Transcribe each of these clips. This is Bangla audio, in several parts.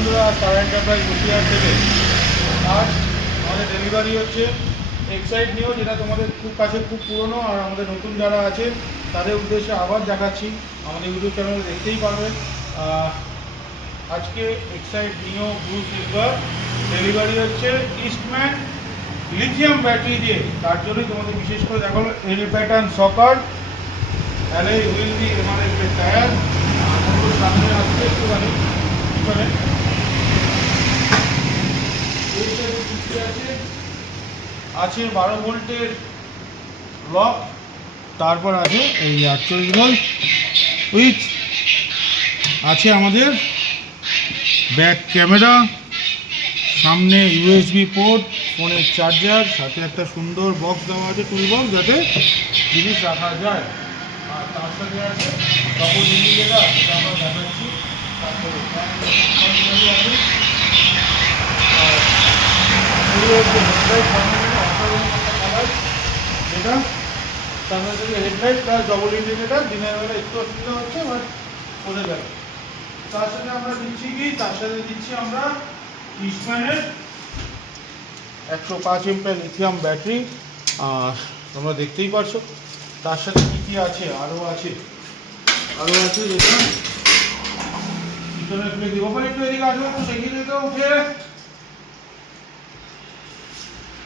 বন্ধুরা, স্টার এন্টারপ্রাইজ বসিরহাট থেকে আজ আমাদের ডেলিভারি হচ্ছে এক্সাইড নিও, যেটা তোমাদের খুব কাছে খুব পুরনো। আর আমাদের নতুন যারা আছে তাদের উদ্দেশ্যে আবার দেখাচ্ছি, আমাদের ইউটিউব চ্যানেলে দেখতেই পারবেন। আজকে এক্সাইড নিও ব্লু সিলভার ডেলিভারি হচ্ছে ইস্টম্যান লিথিয়াম ব্যাটারি দিয়ে। তার জন্যই তোমাদের বিশেষ করে দেখালো এল প্যাটার্ন সকার, অ্যালয় হুইল দিয়ে এমআরএফ টায়ার। সামনে আসছে একটুখানি পিছনে আছে 12 ভোল্টের লক, তারপর আছে এই 48 ভোল্ট উইথ আছে আমাদের ব্যাক ক্যামেরা, সামনে ইউএসবি পোর্ট, ফোনের চার্জার, সাথে একটা সুন্দর বক্স দেওয়া আছে, টুল বক্স, যাতে জিনিস রাখা যায়। আর তার সাথে আছে ডবল ইন্ডিকেটর, যেটা আমরা দেখাচ্ছি। তারপরে আছে যেটা সামনে থেকে হেডলাইট প্লাস ডবল ইন্ডিকেটর। দিনের বেলা একটু অসুবিধা হচ্ছে, বাট বোঝা যাবে। তার সাথে আমরা দিচ্ছি কি, তার সাথে দিচ্ছি আমরা ইস্টম্যানের 105 এমপের লিথিয়াম ব্যাটারি। আর তোমরা দেখতেই পারছো তার সাথে কী কী আছে, আরও আছে যেটা পিছনে একটু দিব। একটু এদিকে আসবে, একটু দেখিয়ে দিতে উঠে।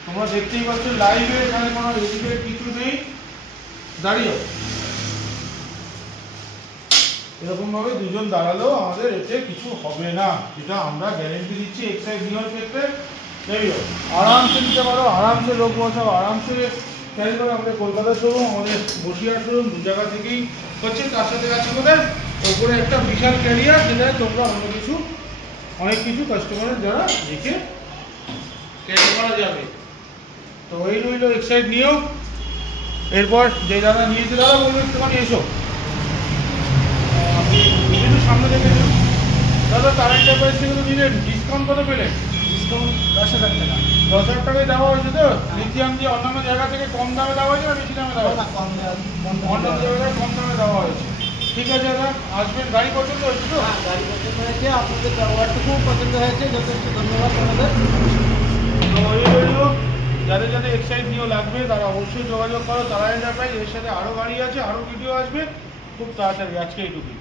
তোমরা দেখতেই পাচ্ছ লাইভে, এখানে কোনো এদিকে কিছু নেই, দাঁড়িয়ে এরকম ভাবে দুজন দাঁড়ালেও আমাদের এতে কিছু হবে না, যেটা আমরা গ্যারেন্টি দিচ্ছি এক্সাইড নিওর ক্ষেত্রে। আরামসে নিতে পারো, আরামসে লোক বসাও, আরামসে ক্যারি করো। আমাদের কলকাতা শোরুম, আমাদের বসিরহাট শোরুম, দু জায়গা থেকেই হচ্ছে। তার সাথে আছে আমাদের ওপরে একটা বিশাল ক্যারিয়ার, যেটা তোমরা অনেক কিছু কাস্টমারের যারা রেখে ক্যারি করা যাবে। তো এই রইল এক্সাইড নিও। এরপর যে যারা নিয়েছে তারা বলবে একটুখানি এসো, একটু সামনে দেখে নিও। দাদা স্টার এন্টারপ্রাইজ থেকে তো নিলেন, ডিসকাউন্ট কত পেলেন? ডিসকাউন্ট 10,000 টাকা। 10,000 টাকায় দেওয়া হয়েছে তো? লিথিয়াম দিয়ে অন্যান্য জায়গা থেকে কম দামে দেওয়া হয়েছে না বেশি দামে দেওয়া হয়েছে? অন্য জায়গায় কম দামে দেওয়া হয়েছে। ঠিক আছে দাদা, আসবেন। গাড়ি পছন্দ হয়েছে তো? হ্যাঁ, গাড়ি পছন্দ হয়েছে, আপনাদের ব্যবহারটুকু পছন্দ হয়েছে, যথেষ্ট ধন্যবাদ আমাদের। তো এই রইল, যাদের যাদের এক্সাইড নিও লাগবে তারা অবশ্যই যোগাযোগ করো স্টার এন্টারপ্রাইজ। এর সাথে আরও গাড়ি আছে, আরও ভিডিও আসবে খুব তাড়াতাড়ি। আজকে এইটুকুই।